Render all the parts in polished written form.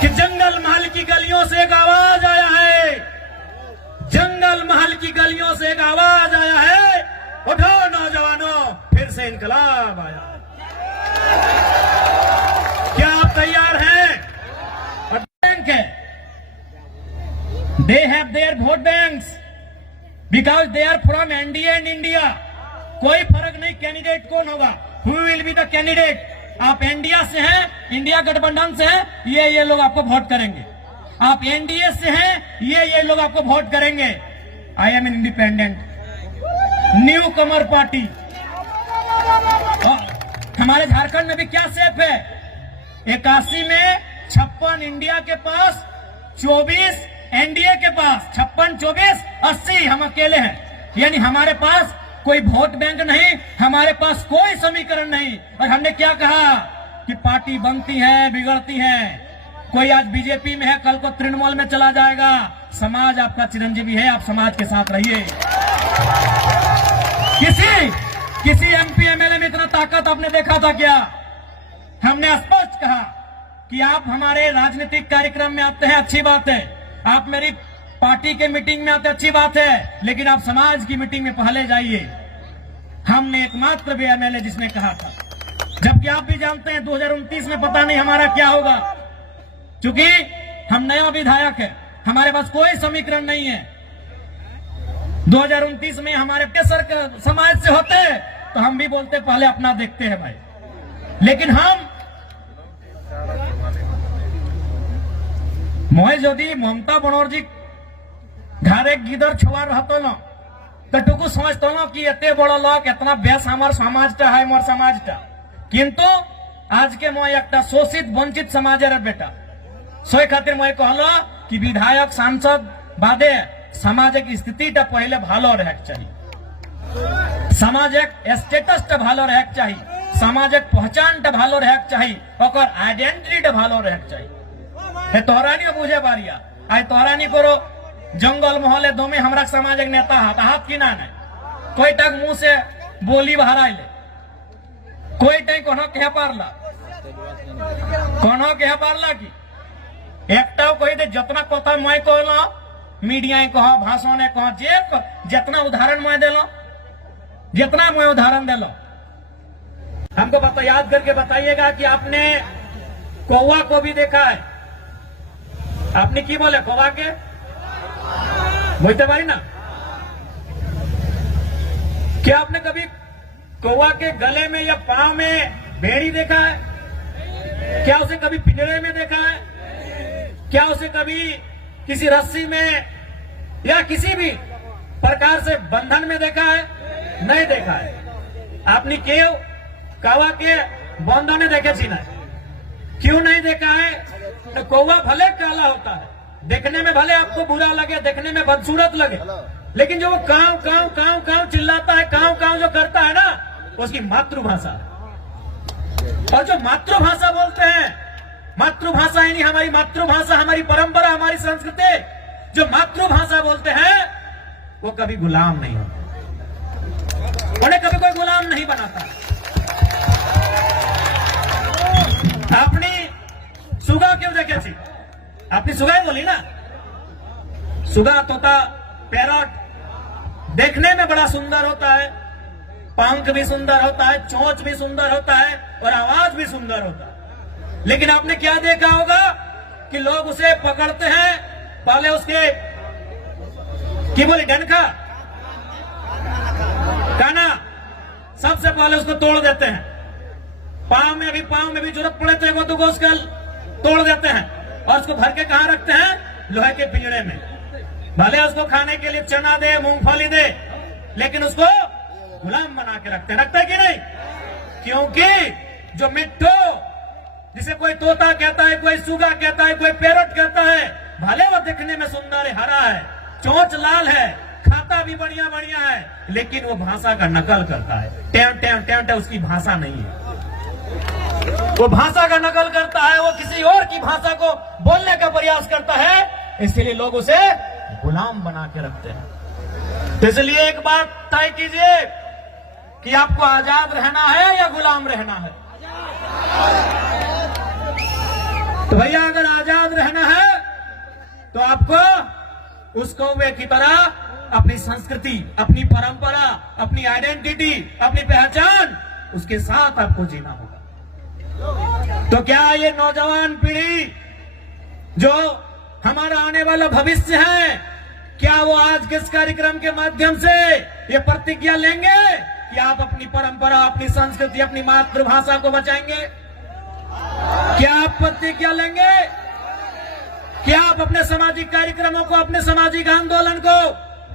कि जंगल महल की गलियों से एक आवाज आया है, जंगल महल की गलियों से एक आवाज आया है, उठो नौजवानों फिर से इनकलाब आया। क्या आप तैयार हैं? और बैंक है, they have their vote banks because they are from NDA and India. कोई फर्क नहीं कैंडिडेट कौन होगा, who will be the candidate. आप इंडिया से हैं, इंडिया गठबंधन से हैं, ये लोग आपको वोट करेंगे। आप एनडीए से हैं, ये लोग आपको वोट करेंगे। I am an independent new Qamar party. हमारे झारखंड में भी क्या सेफ है, 81 में 56 इंडिया के पास, 24 एनडीए के पास, 56, 24, 80 हम अकेले हैं। यानी हमारे पास कोई वोट बैंक नहीं, हमारे पास कोई समीकरण नहीं। और हमने क्या कहा कि पार्टी बनती है बिगड़ती है, कोई आज बीजेपी में है कल को तृणमूल में चला जाएगा। समाज आपका चिरंजीवी है, आप समाज के साथ रहिए। किसी एमपी एमएलए में इतना ताकत आपने देखा था क्या? हमने स्पष्ट कहा कि आप हमारे राजनीतिक कार्यक्रम में आते हैं, अच्छी बात है, आप मेरी पार्टी के मीटिंग में आते, अच्छी बात है, लेकिन आप समाज की मीटिंग में पहले जाइए। हमने एकमात्र भी एमएलए जिसने कहा था, जबकि आप भी जानते हैं 2029 में पता नहीं हमारा क्या होगा, क्योंकि हम नया विधायक है, हमारे पास कोई समीकरण नहीं है। 2029 में हमारे केसर समाज से होते तो हम भी बोलते पहले अपना देखते हैं भाई, लेकिन हम मैं यदि ममता बनर्जी घरे गिदर छुआ रहते न तो टुकु समझते न कि एते बड़ा लोग इतना बेस हमार समाजटा है, मोर समाजटा। किंतु आज के मैं एक शोषित वंचित समाजेर बेटा सोई खातिर मैं कहलो कि विधायक सांसद बादे सामाजिक स्थितिटा पहले भालो रहेक चाहिए, सामाजिक स्टेटसटा भालो रहेक चाहिए, सामाजिक पहचानटा भालो रहेक चाहिए, ओकर आइडेंटिटीटा भालो रहेक चाहिए। हे तोहरानी बुझे बारिया आई तोहरानी करो जंगल मोहल्ले दो में हमरा सामाजिक नेता हाथ की ना नहीं, कोई तक मुंह से बोली बहराई ले, कोई तक कोनो कह पारला की एकटा कोई दे जितना कथा मैं कहला मीडिया कह भाषण कह जितना उदाहरण मैं दिलो, जितना मैं उदाहरण दिलो, हमको बता याद करके बताइएगा कि आपने कौवा को भी देखा है। आपने की बोले कौवा के बोलते बारी ना, क्या आपने कभी कौवा के गले में या पांव में भेड़ी देखा है? क्या उसे कभी पिंजरे में देखा है? क्या उसे कभी किसी रस्सी में या किसी भी प्रकार से बंधन में देखा है? नहीं देखा है। आपने क्यों कौवा के बंधन में देखे छी ना? क्यों नहीं देखा है? तो कौवा भले काला होता है, देखने में भले आपको बुरा लगे, देखने में बदसूरत लगे, लेकिन जो वो काव काव काव काव चिल्लाता है, काव काव जो करता है ना, उसकी मातृभाषा। और जो मातृभाषा बोलते हैं, मातृभाषा यानी हमारी मातृभाषा, हमारी परंपरा, हमारी संस्कृति, जो मातृभाषा बोलते हैं वो कभी गुलाम नहीं होते, उन्हें कभी कोई गुलाम नहीं बनाता। आपने सुगा क्यों देखे थी? आपने सुगा बोली ना, सुगा तोता पैरट देखने में बड़ा सुंदर होता है, पंख भी सुंदर होता है, चोंच भी सुंदर होता है और आवाज भी सुंदर होता है, लेकिन आपने क्या देखा होगा कि लोग उसे पकड़ते हैं, पहले उसके की बोले डंका काना सबसे पहले उसको तोड़ देते हैं, पांव में भी जरूरत पड़े तो एक दो उसका तोड़ देते हैं और उसको भर के कहां रखते हैं? लोहे के पिंजरे में। भले उसको खाने के लिए चना दे, मूंगफली दे, लेकिन उसको गुलाम बना के रखते हैं। रखता है कि नहीं? क्योंकि जो मिट्टू जिसे कोई तोता कहता है, कोई सुगा कहता है, कोई पैरट कहता है, भले वो दिखने में सुंदर है, हरा है, चोंच लाल है, खाता भी बढ़िया बढ़िया है, लेकिन वो भाषा का नकल करता है। टेम टेम टेम टेम उसकी भाषा नहीं है, वो भाषा का नकल करता है, वो किसी और की भाषा को बोलने का प्रयास करता है, इसलिए लोग उसे गुलाम बना के रखते हैं। तो इसलिए एक बात तय कीजिए कि आपको आजाद रहना है या गुलाम रहना है। तो भैया अगर आजाद तो आपको उस कौवे की तरह अपनी संस्कृति, अपनी परंपरा, अपनी आइडेंटिटी, अपनी पहचान, उसके साथ आपको जीना होगा। तो क्या ये नौजवान पीढ़ी जो हमारा आने वाला भविष्य है, क्या वो आज के इस कार्यक्रम के माध्यम से ये प्रतिज्ञा लेंगे कि आप अपनी परंपरा, अपनी संस्कृति, अपनी मातृभाषा को बचाएंगे? क्या आप प्रतिज्ञा लेंगे? क्या आप अपने सामाजिक कार्यक्रमों को, अपने सामाजिक आंदोलन को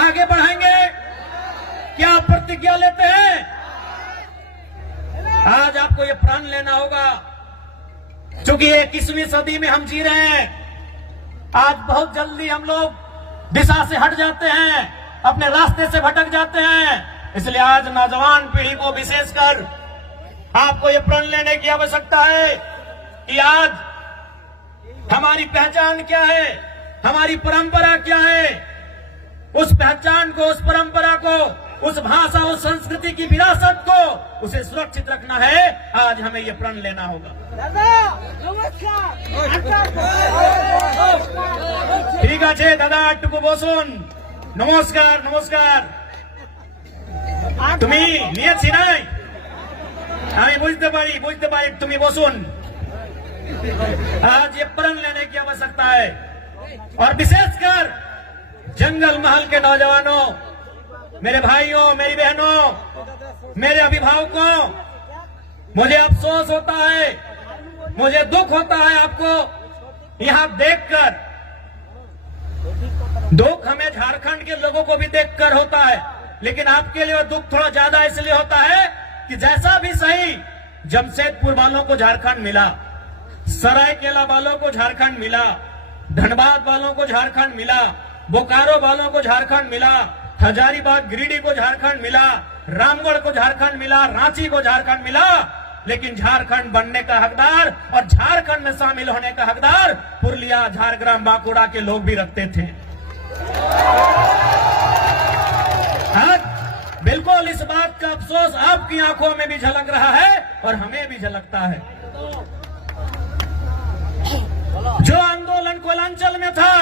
आगे बढ़ाएंगे? क्या आप प्रतिज्ञा लेते हैं? आज आपको ये प्रण लेना होगा, क्योंकि 21वीं सदी में हम जी रहे हैं। आज बहुत जल्दी हम लोग दिशा से हट जाते हैं, अपने रास्ते से भटक जाते हैं। इसलिए आज नौजवान पीढ़ी को विशेषकर आपको ये प्रण लेने की आवश्यकता है कि आज हमारी पहचान क्या है, हमारी परंपरा क्या है। उस पहचान को, उस परंपरा को, उस भाषा, उस संस्कृति की विरासत को, उसे सुरक्षित रखना है। आज हमें ये प्रण लेना होगा। ठीक है दादा, टुकु बोसुन, नमस्कार नमस्कार। তুমি নিয়েছি নাই, আমি বুঝতে পারি তুমি বসুন। आज ये प्रण लेने की आवश्यकता है, और विशेषकर जंगल महल के नौजवानों, मेरे भाइयों, मेरी बहनों, मेरे अभिभावकों, मुझे अफसोस होता है, मुझे दुख होता है आपको यहां देखकर। दुख हमें झारखंड के लोगों को भी देखकर होता है, लेकिन आपके लिए दुख थोड़ा ज्यादा इसलिए होता है कि जैसा भी सही, जमशेदपुर वालों को झारखंड मिला, सरायकेला वालों को झारखंड मिला, धनबाद वालों को झारखंड मिला, बोकारो वालों को झारखंड मिला, हजारीबाग गिरिडीह को झारखंड मिला, रामगढ़ को झारखंड मिला, रांची को झारखंड मिला, लेकिन झारखंड बनने का हकदार और झारखंड में शामिल होने का हकदार पुरुलिया, झारग्राम, बांकुड़ा के लोग भी रखते थे। आज बिल्कुल इस बात का अफसोस आपकी आंखों में भी झलक रहा है और हमें भी झलकता है। जो आंदोलन कोयलांचल में था,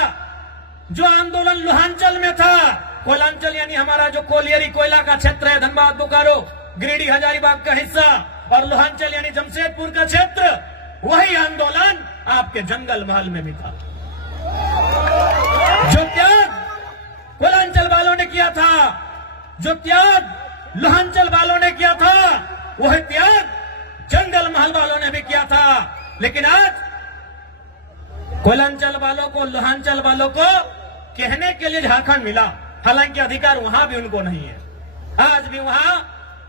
जो आंदोलन लोहांचल में था, कोयलांचल यानी हमारा जो कोलियरी कोयला का क्षेत्र है, धनबाद, बोकारो, गिरिडीह, हजारीबाग का हिस्सा, और लोहांचल यानी जमशेदपुर का क्षेत्र, वही आंदोलन आपके जंगल महल में भी था। जो त्याग कोयलांचल वालों ने किया था, जो त्याग लोहांचल वालों ने किया था, वह त्याग जंगल महल वालों ने भी किया था। लेकिन आज कोयलांचल वालों को, लोहांचल वालों को कहने के लिए झारखंड मिला, हालांकि अधिकार वहां भी उनको नहीं है। आज भी वहां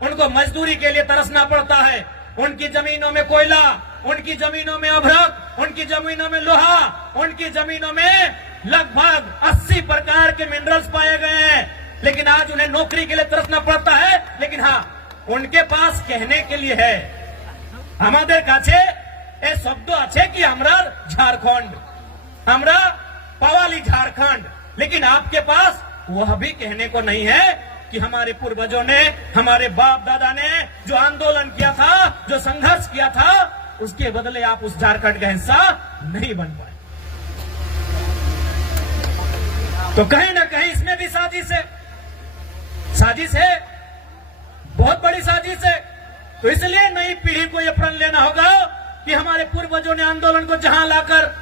उनको मजदूरी के लिए तरसना पड़ता है। उनकी जमीनों में कोयला, उनकी जमीनों में अभ्रक, उनकी जमीनों में लोहा, उनकी जमीनों में लगभग 80 प्रकार के मिनरल्स पाए गए हैं, लेकिन आज उन्हें नौकरी के लिए तरसना पड़ता है। लेकिन हाँ, उनके पास कहने के लिए है, हमारे काछे ए शब्द आछे कि हमरा झारखंड, हमरा पवाली झारखंड, लेकिन आपके पास वह भी कहने को नहीं है कि हमारे पूर्वजों ने, हमारे बाप दादा ने जो आंदोलन किया था, जो संघर्ष किया था, उसके बदले आप उस झारखंड का हिस्सा नहीं बन पाए। तो कहीं ना कहीं इसमें भी साजिश है, साजिश है, बहुत बड़ी साजिश है। तो इसलिए नई पीढ़ी को यह प्रण लेना होगा कि हमारे पूर्वजों ने आंदोलन को जहां लाकर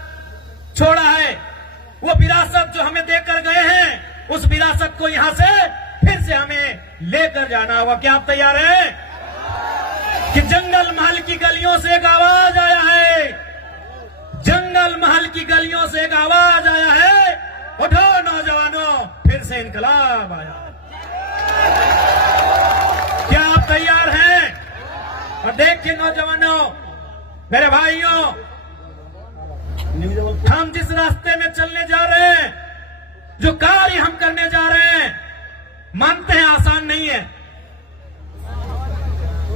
छोड़ा है, वो विरासत जो हमें देकर गए हैं, उस विरासत को यहां से फिर से हमें लेकर जाना होगा। क्या आप तैयार हैं? कि जंगल महल की गलियों से एक आवाज आया है, जंगल महल की गलियों से एक आवाज आया है, उठो नौजवानों, फिर से इनकलाब आया। क्या आप तैयार हैं? और देखिए नौजवानों, मेरे भाइयों, हम जिस रास्ते में चलने जा रहे हैं, जो कार्य हम करने जा रहे हैं, मानते हैं आसान नहीं है,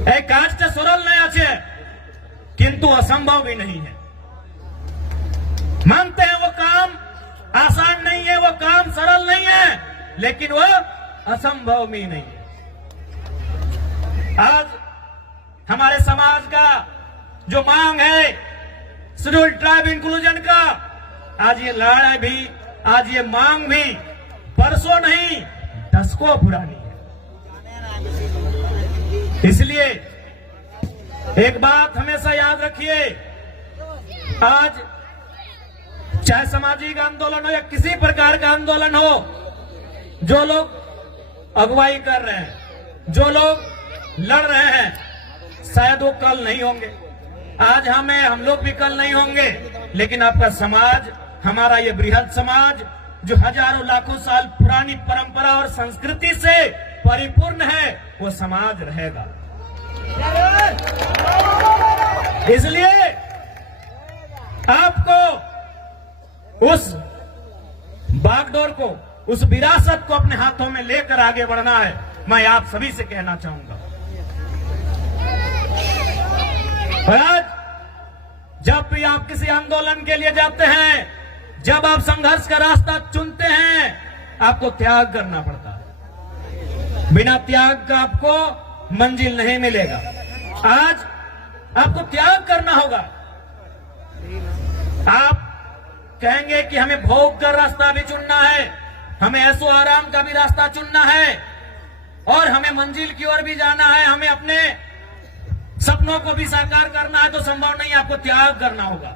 एक काजटा सरल नहीं आछे, किंतु असंभव भी नहीं है। मानते हैं वो काम आसान नहीं है, वो काम सरल नहीं है, लेकिन वो असंभव भी नहीं है। आज हमारे समाज का जो मांग है शेड्यूल्ड ट्राइब इंक्लूजन का, आज ये लड़ाई भी आज ये मांग भी परसों नहीं दशकों पुरानी है। इसलिए एक बात हमेशा याद रखिए, आज चाहे सामाजिक आंदोलन हो या किसी प्रकार का आंदोलन हो, जो लोग अगुवाई कर रहे हैं, जो लोग लड़ रहे हैं, शायद वो कल नहीं होंगे। आज हम लोग भी कल नहीं होंगे, लेकिन आपका समाज, हमारा ये बृहद समाज जो हजारों लाखों साल पुरानी परंपरा और संस्कृति से परिपूर्ण है, वो समाज रहेगा। इसलिए आपको उस बागडोर को, उस विरासत को अपने हाथों में लेकर आगे बढ़ना है। मैं आप सभी से कहना चाहूंगा। और आज जब भी आप किसी आंदोलन के लिए जाते हैं, जब आप संघर्ष का रास्ता चुनते हैं, आपको त्याग करना पड़ता है। बिना त्याग का आपको मंजिल नहीं मिलेगा। आज आपको त्याग करना होगा। आप कहेंगे कि हमें भोग का रास्ता भी चुनना है, हमें ऐसो आराम का भी रास्ता चुनना है, और हमें मंजिल की ओर भी जाना है, हमें अपने सपनों को भी साकार करना है, तो संभव नहीं, आपको त्याग करना होगा।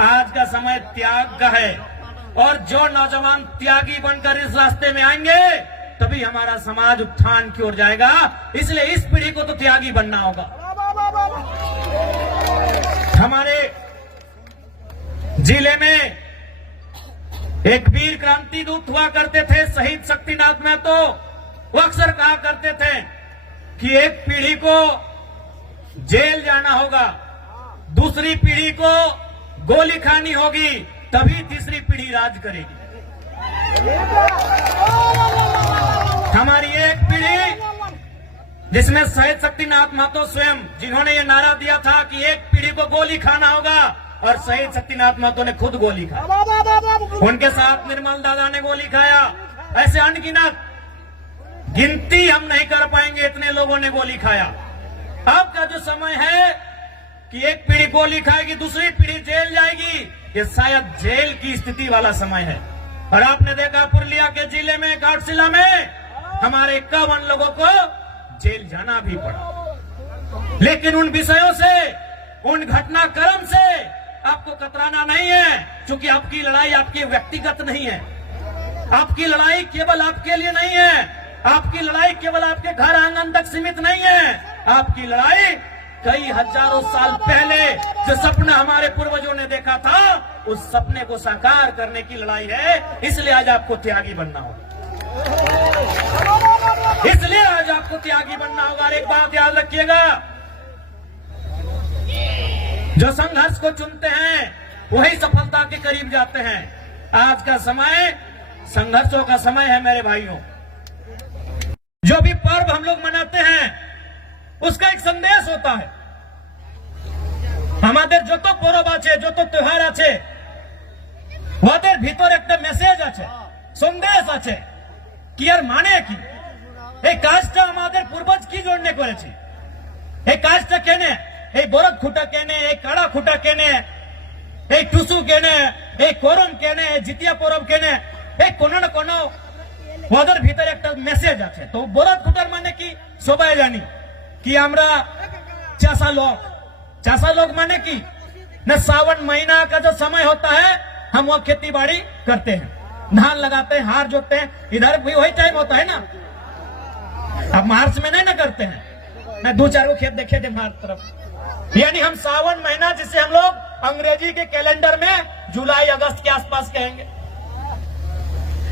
आज का समय त्याग का है, और जो नौजवान त्यागी बनकर इस रास्ते में आएंगे, तभी हमारा समाज उत्थान की ओर जाएगा। इसलिए इस पीढ़ी को तो त्यागी बनना होगा। हमारे जिले में एक वीर क्रांति दूत हुआ करते थे, शहीद शक्तिनाथ महतो। वो अक्सर कहा करते थे कि एक पीढ़ी को जेल जाना होगा, दूसरी पीढ़ी को गोली खानी होगी, तभी तीसरी पीढ़ी राज करेगी। हमारी एक पीढ़ी जिसमें शहीद शक्तिनाथ महतो स्वयं, जिन्होंने ये नारा दिया था कि एक पीढ़ी को गोली खाना होगा, और शहीद शक्तिनाथ महतो ने खुद गोली खाई। उनके साथ निर्मल दादा ने गोली खाया। ऐसे अनगिनत, गिनती हम नहीं कर पाएंगे, इतने लोगों ने गोली खाया। अब का जो समय है कि एक पीढ़ी गोली खाएगी, दूसरी पीढ़ी जेल जाएगी, ये शायद जेल की स्थिति वाला समय है। और आपने देखा पुरुलिया के जिले में, घाटशिला में हमारे 51 लोगों को जेल जाना भी पड़ा। लेकिन उन विषयों से, उन घटनाक्रम से आपको कतराना नहीं है, क्योंकि आपकी लड़ाई आपकी व्यक्तिगत नहीं है। आपकी लड़ाई केवल आपके लिए नहीं है, आपकी लड़ाई केवल आपके घर आंगन तक सीमित नहीं है। आपकी लड़ाई कई हजारों साल पहले जो सपना हमारे पूर्वजों ने देखा था, उस सपने को साकार करने की लड़ाई है। इसलिए आज आपको त्यागी बनना होगा। इसलिए आज आपको त्यागी बनना होगा। और एक बात याद रखिएगा, जो संघर्ष को चुनते हैं वही सफलता के करीब जाते हैं। आज का समय संघर्षों का समय है मेरे भाइयों। जो भी पर्व हम लोग मनाते हैं उसका एक संदेश होता है। हमारे जो तो पर्व आछे, जो तो त्योहार आछे, ওদের ভিতর একটা মেসেজ আছে, সন্দেশ আছে কি আর মানে কি, এই কাজটা আমাদের পূর্বজ কি জন্য করেছে, এই কাজটা কেনে, এই বরদ খুঁটা কেনে, এই কাড়া খুঁটা কেনে, এই টুসু কেনে, এই করম কেনে, জিতিয়া পরব কেনে, এই কোনো না কোনো ওদের ভিতরে একটা মেসেজ আছে। তো বরদ খুঁটার মানে কি সবাই জানি कि আমরা चासा लोग माने की न, सावन महीना का जो समय होता है हम वो खेती बाड़ी करते हैं, धान लगाते हैं, हार जोतते हैं। इधर भी वही टाइम होता है ना। अब मार्च में नहीं ना करते हैं, मैं 2-4 को खेत देखे थे हमारी तरफ। यानी हम सावन महीना, जिसे हम लोग अंग्रेजी के कैलेंडर में जुलाई अगस्त के आसपास कहेंगे,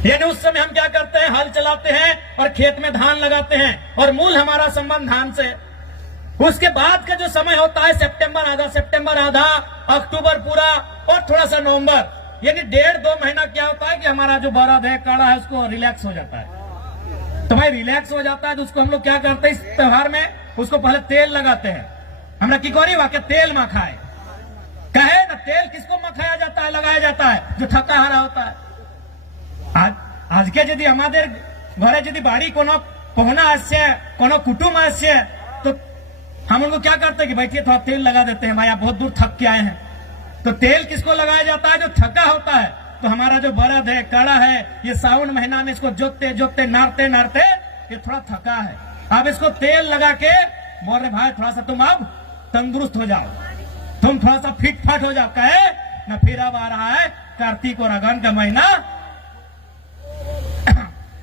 यानी उस समय हम क्या करते हैं, हल चलाते हैं और खेत में धान लगाते हैं, और मूल हमारा संबंध धान से। उसके बाद का जो समय होता है सितंबर आधा, अक्टूबर पूरा, और थोड़ा सा नवंबर, यानी 1.5-2 महीना क्या होता है कि हमारा जो बरद है, काड़ा है, उसको रिलैक्स हो जाता है। तो भाई रिलैक्स हो जाता है तो उसको हम लोग क्या करते हैं, इस त्योहार में उसको पहले तेल लगाते हैं। हमरा की करी वाके तेल मखाए कहे ना, तेल किसको मखाया जाता है, लगाया जाता है, जो थका हारा होता है। आज के यदि हमारे घरे यदि बाड़ी कोनो पहुना आसे, कोनो कुटुम आसे, तो हम उनको क्या करते हैं कि बैठिए थोड़ा तेल लगा देते हैं, भाई आप बहुत दूर थक के आए हैं। तो तेल किसको लगाया जाता है, जो थका होता है, तो हमारा जो बरद है, काड़ा है, ये सावन महीना में इसको जोतते जोतते नारते नारते ये थोड़ा थका है। अब इसको तेल लगा के बोल रहे भाई थोड़ा सा तुम अब तंदुरुस्त हो जाओ, तुम थोड़ा सा फिट फाट हो जाओ। कहे ना फिर अब आ रहा है कार्तिक और अगन का महीना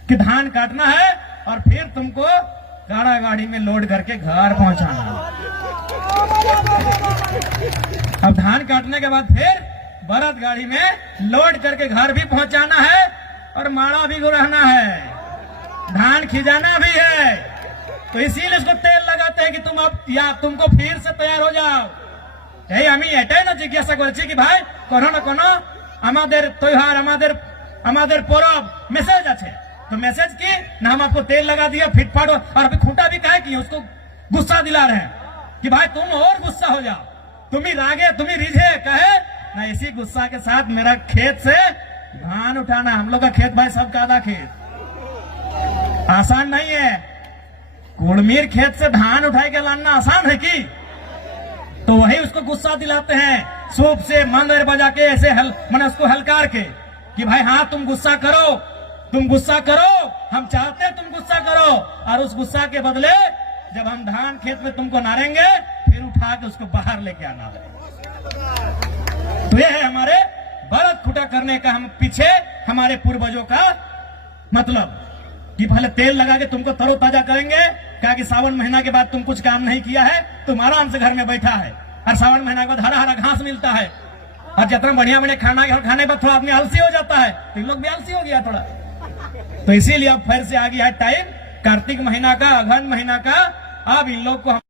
कि धान काटना है और फिर तुमको गाड़ा गाड़ी में लोड करके घर पहुंचाना है। अब धान काटने के बाद फिर बरद गाड़ी में लोड करके घर भी पहुंचाना है और माड़ा भी रहना है, धान खिजाना भी है। तो इसीलिए इसको तेल लगाते हैं कि तुम अब या तुमको फिर से तैयार हो जाओ। यही हमें एटाई ना जिज्ञासा करছি कि भाई कोनो ना कोनो আমাদের त्योहार আমাদের परब मैसेज আছে, तो मैसेज की ना हम आपको तेल लगा दिया फिटफाट और अभी खूंटा भी कहे कि उसको गुस्सा दिला रहे हैं कि भाई तुम और गुस्सा हो जाओ, तुम ही रागे तुम ही रिझे। कहे ना इसी गुस्सा के साथ मेरा खेत से धान उठाना, हम लोग का खेत भाई सबका आधा खेत आसान नहीं है। कुड़मीर खेत से धान उठाई के लाना आसान है कि? तो वही उसको गुस्सा दिलाते हैं, सूप से मंदिर बजा के ऐसे मैंने उसको हलकार के कि भाई हाँ तुम गुस्सा करो, तुम गुस्सा करो, हम चाहते तुम गुस्सा करो, और उस गुस्सा के बदले जब हम धान खेत में तुमको नारेंगे फिर उठा के उसको बाहर लेके आना है। तो ये है हमारे बरद खुटा करने का हम पीछे हमारे पूर्वजों का मतलब कि पहले तेल लगा के तुमको तरोताजा करेंगे। क्या कि सावन महीना के बाद तुम कुछ काम नहीं किया है, तुम आराम से घर में बैठा है और सावन महीना के बाद हरा हरा घास मिलता है और जितना बढ़िया बढ़िया खाना खाने पर थोड़ा आदमी आलसी हो जाता है, तो इन लोग भी आलसी हो गया थोड़ा। तो इसीलिए अब फिर से आ गया है टाइम कार्तिक महीना का, अगहन महीना का। अब इन लोग को